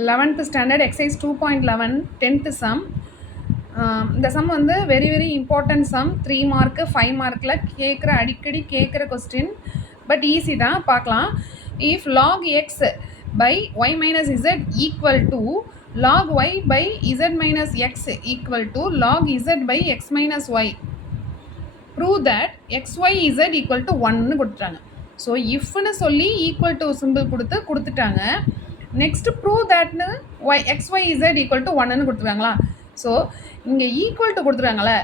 11th standard exercise 2.11 10th sum. இந்த sum வந்து very very important sum. 3 mark 5 மார்க்கில் அடிக்கடி கேட்குற கொஸ்டின், பட் ஈஸி தான். பார்க்கலாம். If log x by y minus z equal to log y by z minus x equal to log z by x minus y, prove that xy z equal to 1ன்னு கொடுத்துட்டாங்க. So இஃப்னு சொல்லி equal to simple கொடுத்துட்டாங்க. Next prove தட்னு xyz equal to 1ன்னு கொடுத்துருக்காங்களா. So இங்கே equal to கொடுத்துருக்காங்களே,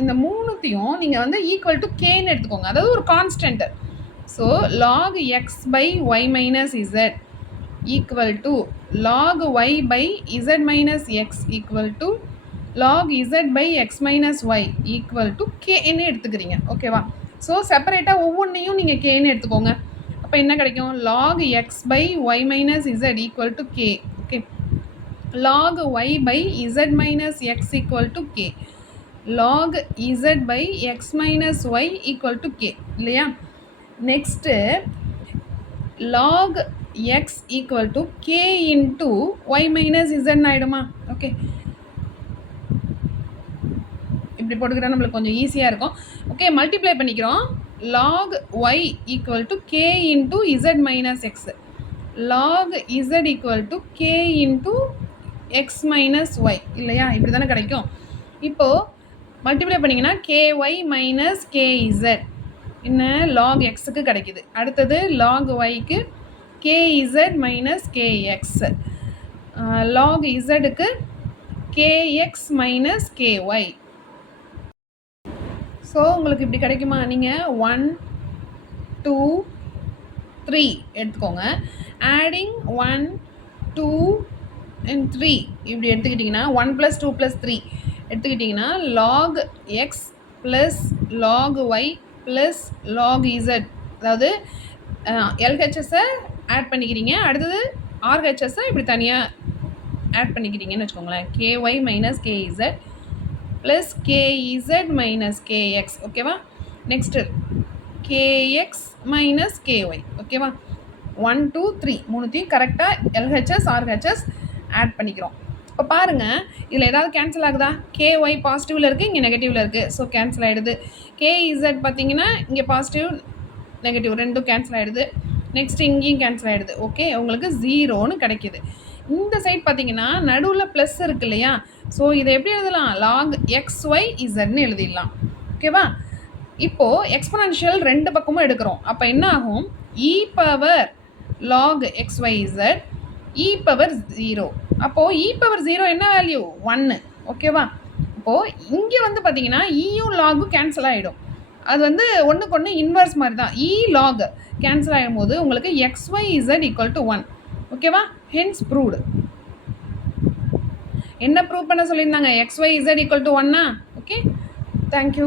இந்த மூணுத்தையும் நீங்கள் வந்து ஈக்குவல் டு கேன்னு எடுத்துக்கோங்க. அதாவது ஒரு constant. So log x by y minus z equal to log y by z minus x equal to log z by x minus y equal to கேன்னு எடுத்துக்கிறீங்க. ஓகேவா. ஸோ செப்பரேட்டாக ஒவ்வொன்றையும் நீங்கள் கேன்னு எடுத்துக்கோங்க. அப்போ என்ன கிடைக்கும்? log x by y minus z equal to k. Okay. log y by z minus x equal to k. log z by x minus y equal to k. இல்லையா? Next log x equal to k into y minus z ஆகிடுமா? Okay. இப்படி போட்டுக்கிட்டால் நம்மளுக்கு கொஞ்சம் ஈஸியாக இருக்கும். Okay, multiply பண்ணிக்கிறோம். log y equal to k into z minus x. log z equal to k into x minus y. இல்லையா? இப்படி தானே கிடைக்கும். இப்போது மல்டிப்ளை பண்ணிங்கன்னா ky minus kz என்ன log xக்கு கிடைக்குது. அடுத்தது log yக்கு kz minus kx. log zக்கு kx minus ky. So உங்களுக்கு இப்படி கிடைக்குமா? நீங்கள் 1 2 3 எடுத்துக்கோங்க. ஆடிங் 1 2 and 3 இப்படி எடுத்துக்கிட்டிங்கன்னா 1 + 2 + 3 எடுத்துக்கிட்டிங்கன்னா log x + log y + log z, அதாவது LHSஐ ஆட் பண்ணிக்கிறீங்க. அடுத்தது RHSஐ இப்படி தனியாக ஆட் பண்ணிக்கிறீங்கன்னு வச்சுக்கோங்களேன். ky minus kz plus kz minus kx. ஓகேவா. Next kx minus ky. ஓகேவா. 1 2 3 மூணுத்தையும் கரெக்டாக LHS RHS ஆட் பண்ணிக்கிறோம். இப்போ பாருங்கள், இதில் ஏதாவது கேன்சல் ஆகுதா? ky பாசிட்டிவில் இருக்குது, இங்கே நெகட்டிவில் இருக்குது. ஸோ கேன்சல் ஆகிடுது. kz பார்த்தீங்கன்னா இங்கே பாசிட்டிவ் நெகட்டிவ் ரெண்டும் கேன்சல் ஆகிடுது. நெக்ஸ்ட் இங்கேயும் கேன்சல் ஆகிடுது. ஓகே, உங்களுக்கு 0ன்னு கிடைக்கிது. இந்த சைட் பார்த்தீங்கன்னா நடுவில் ப்ளஸ் இருக்குது இல்லையா. ஸோ இதை எப்படி எழுதலாம்? log xyzன்னு எழுதிடலாம். ஓகேவா. இப்போது எக்ஸ்பொனென்ஷியல் ரெண்டு பக்கமும் எடுக்கிறோம். அப்போ என்ன ஆகும்? e power log xyz e power 0. அப்போது e பவர் 0 என்ன வேல்யூ? 1. ஓகேவா. இப்போது இங்கே வந்து பார்த்தீங்கன்னா ஈயும் லாகும் கேன்சல் ஆகிடும். அது வந்து ஒன்றுக்கு ஒன்று இன்வர்ஸ் மாதிரி தான். e log கேன்சல் ஆகும் போது உங்களுக்கு xyz ஈக்குவல் டு 1. ஓகேவா. Hence proved. என்ன ப்ரூவ் பண்ண சொல்லியிருந்தாங்க? xyz equal to 1. Okay, thank you.